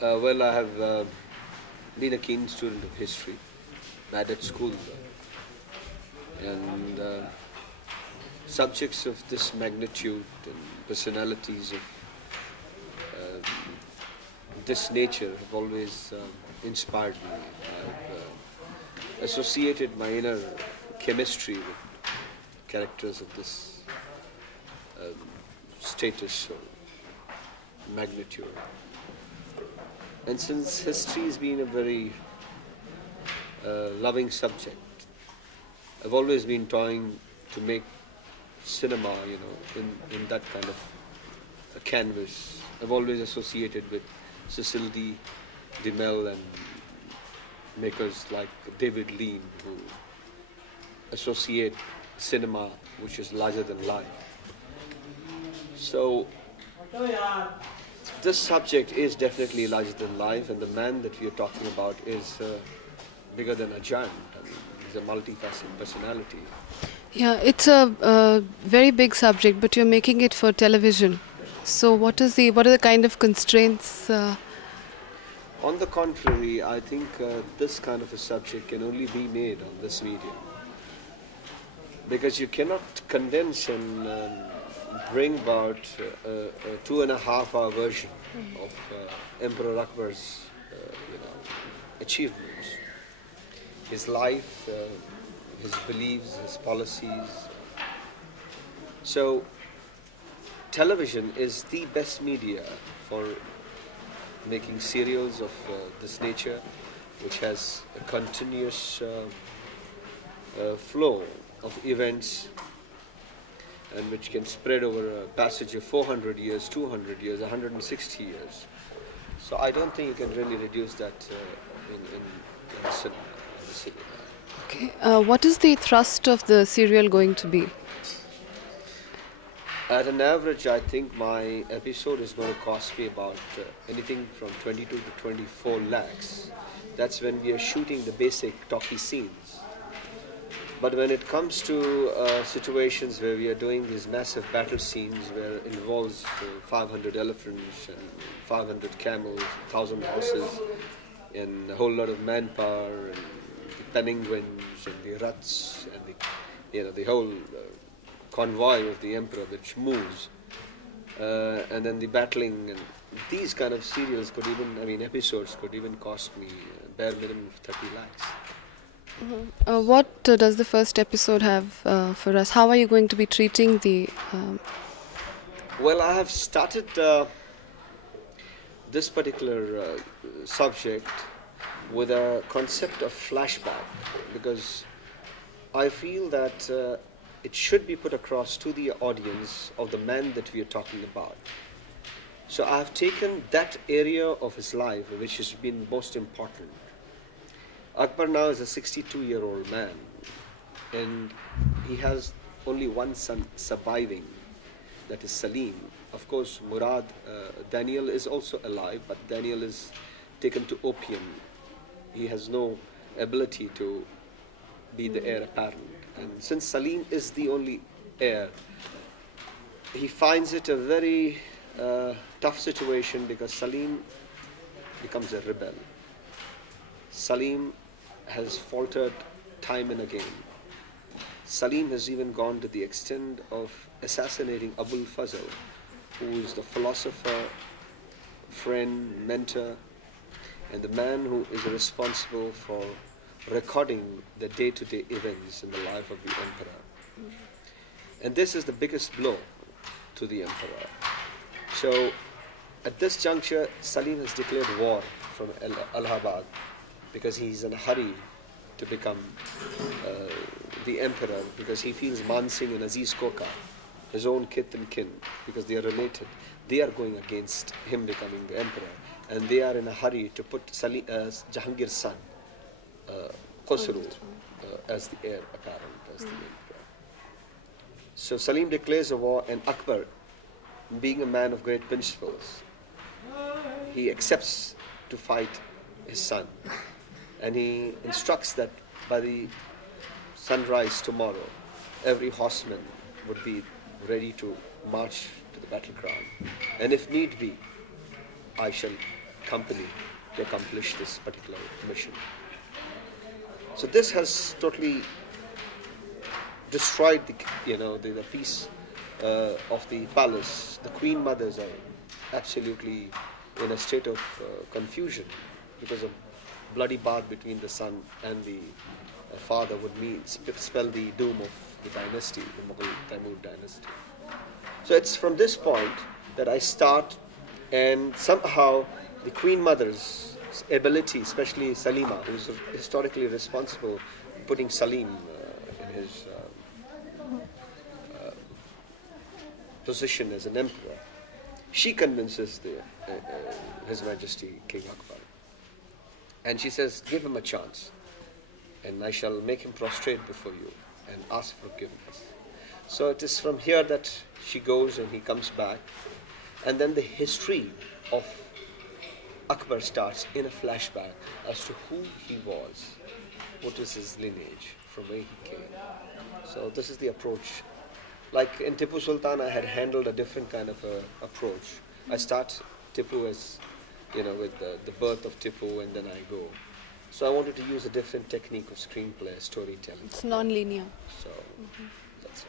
Well, I have been a keen student of history, bad at school, and subjects of this magnitude and personalities of this nature have always inspired me. I've associated my inner chemistry with characters of this um, status or magnitude. And since history has been a very loving subject, I've always been trying to make cinema, in that kind of a canvas. I've always associated with Cecil D. Demille and makers like David Lean, who associate cinema which is larger than life. So this subject is definitely larger than life, and the man that we are talking about is bigger than a giant. I mean, he's a multi-facet personality. Yeah, it's a very big subject, but you're making it for television. So what are the kind of constraints? On the contrary, I think this kind of a subject can only be made on this medium, because you cannot condense and bring about a 2.5 hour version of Emperor Akbar's achievements, his life, his beliefs, his policies. So television is the best media for making serials of this nature, which has a continuous flow of events, and which can spread over a passage of 400 years, 200 years, 160 years. So I don't think you can really reduce that in cinema. Okay, what is the thrust of the serial going to be? At an average, I think my episode is going to cost me about anything from 22 to 24 lakhs. That's when we are shooting the basic talkie scenes. But when it comes to situations where we are doing these massive battle scenes where it involves 500 elephants and 500 camels, 1,000 horses, and a whole lot of manpower, and the penguins and the rats and the whole convoy of the emperor which moves, and then the battling, and these kind of serials could even, episodes could even cost me a bare minimum of 30 lakhs. What does the first episode have for us? How are you going to be treating the... Well, I have started this particular subject with a concept of flashback, because I feel that it should be put across to the audience of the man that we are talking about. So I have taken that area of his life which has been most important. Akbar now is a 62-year-old man, and he has only one son surviving, that is Salim. Of course, Daniel is also alive, but Daniel is taken to opium. He has no ability to be the heir apparent. And since Salim is the only heir, he finds it a very tough situation, because Salim becomes a rebel. Salim has faltered time and again. Salim has even gone to the extent of assassinating Abul Fazl, who is the philosopher, friend, mentor, and the man who is responsible for recording the day-to-day events in the life of the emperor. And this is the biggest blow to the emperor. So at this juncture, Salim has declared war from Allahabad, because he's in a hurry to become the emperor, because he feels Man Singh and Aziz Koka, his own kith and kin, because they are related, they are going against him becoming the emperor, and they are in a hurry to put Jahangir's son, Khosrow, as the heir apparent, as the emperor. So Salim declares a war, and Akbar, being a man of great principles, he accepts to fight his son. And he instructs that by the sunrise tomorrow, every horseman would be ready to march to the battle ground. And if need be, I shall company to accomplish this particular mission. So this has totally destroyed the peace of the palace. The queen mothers are absolutely in a state of confusion because a bloody bath between the son and the father would spell the doom of the dynasty, the Mughal Taimur dynasty. So it's from this point that I start, and somehow the queen mother's ability, especially Salima, who's historically responsible for putting Salim in his position as an emperor, she convinces His Majesty King Akbar, and she says, give him a chance and I shall make him prostrate before you and ask forgiveness. So it is from here that she goes and he comes back, and then the history of Akbar starts in a flashback as to who he was, what is his lineage, from where he came. So this is the approach. Like in Tipu Sultan, I had handled a different kind of approach. I start Tipu as, with the birth of Tipu, and then I go. So I wanted to use a different technique of screenplay, storytelling. It's non-linear. So that's it.